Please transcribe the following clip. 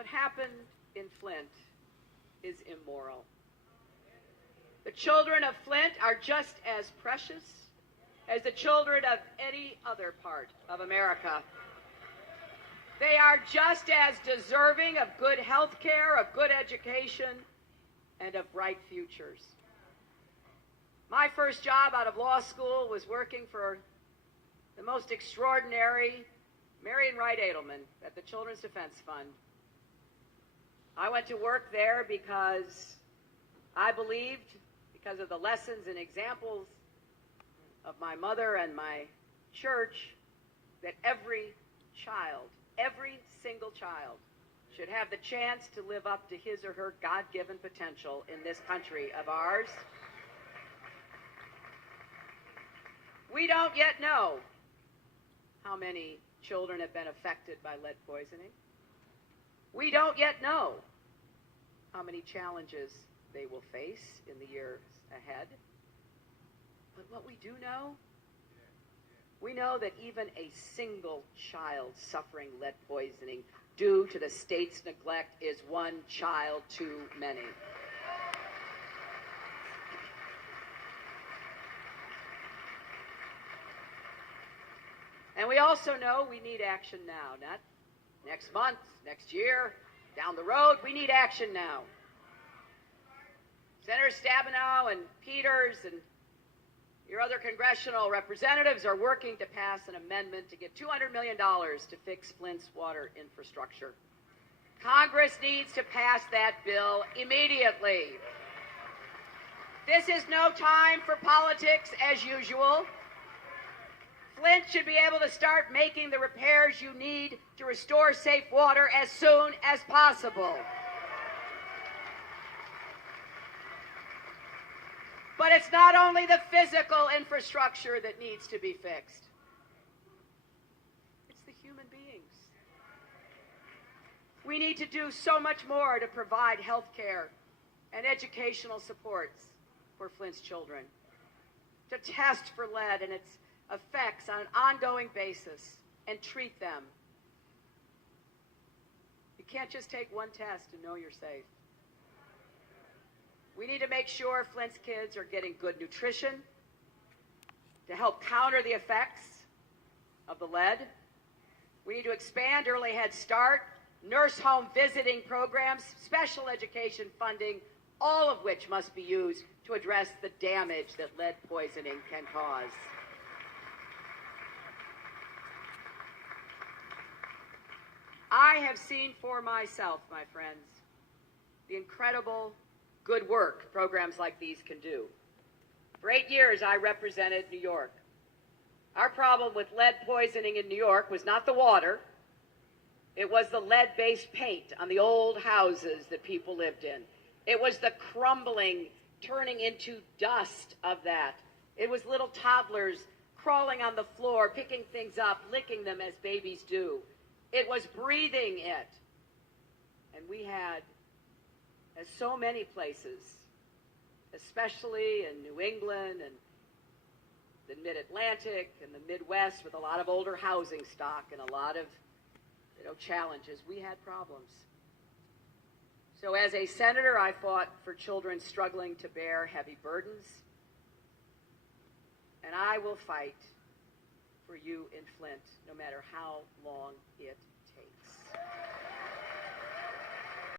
What happened in Flint is immoral. The children of Flint are just as precious as the children of any other part of America. They are just as deserving of good health care, of good education, and of bright futures. My first job out of law school was working for the most extraordinary Marian Wright Edelman at the Children's Defense Fund. I went to work there because I believed, because of the lessons and examples of my mother and my church, that every child, every single child, should have the chance to live up to his or her God-given potential in this country of ours. We don't yet know how many children have been affected by lead poisoning. We don't yet know how many challenges they will face in the years ahead. But what we do know, we know that even a single child suffering lead poisoning due to the state's neglect is one child too many. And we also know we need action now, not next month, next year, down the road. We need action now. Senator Stabenow and Peters and your other congressional representatives are working to pass an amendment to get $200 million to fix Flint's water infrastructure. Congress needs to pass that bill immediately. This is no time for politics as usual. Flint should be able to start making the repairs you need to restore safe water as soon as possible. But it's not only the physical infrastructure that needs to be fixed. It's the human beings. We need to do so much more to provide health care and educational supports for Flint's children, to test for lead and its effects on an ongoing basis and treat them. You can't just take one test and know you're safe. We need to make sure Flint's kids are getting good nutrition to help counter the effects of the lead. We need to expand early Head Start, nurse home visiting programs, special education funding, all of which must be used to address the damage that lead poisoning can cause. I have seen for myself, my friends, the incredible good work programs like these can do. For 8 years, I represented New York. Our problem with lead poisoning in New York was not the water. It was the lead-based paint on the old houses that people lived in. It was the crumbling, turning into dust of that. It was little toddlers crawling on the floor, picking things up, licking them as babies do. It was breathing it. And we had, as so many places, especially in New England and the Mid-Atlantic and the Midwest, with a lot of older housing stock and a lot of challenges, we had problems. So as a senator, I fought for children struggling to bear heavy burdens. And I will fight for you in Flint, no matter how long it takes.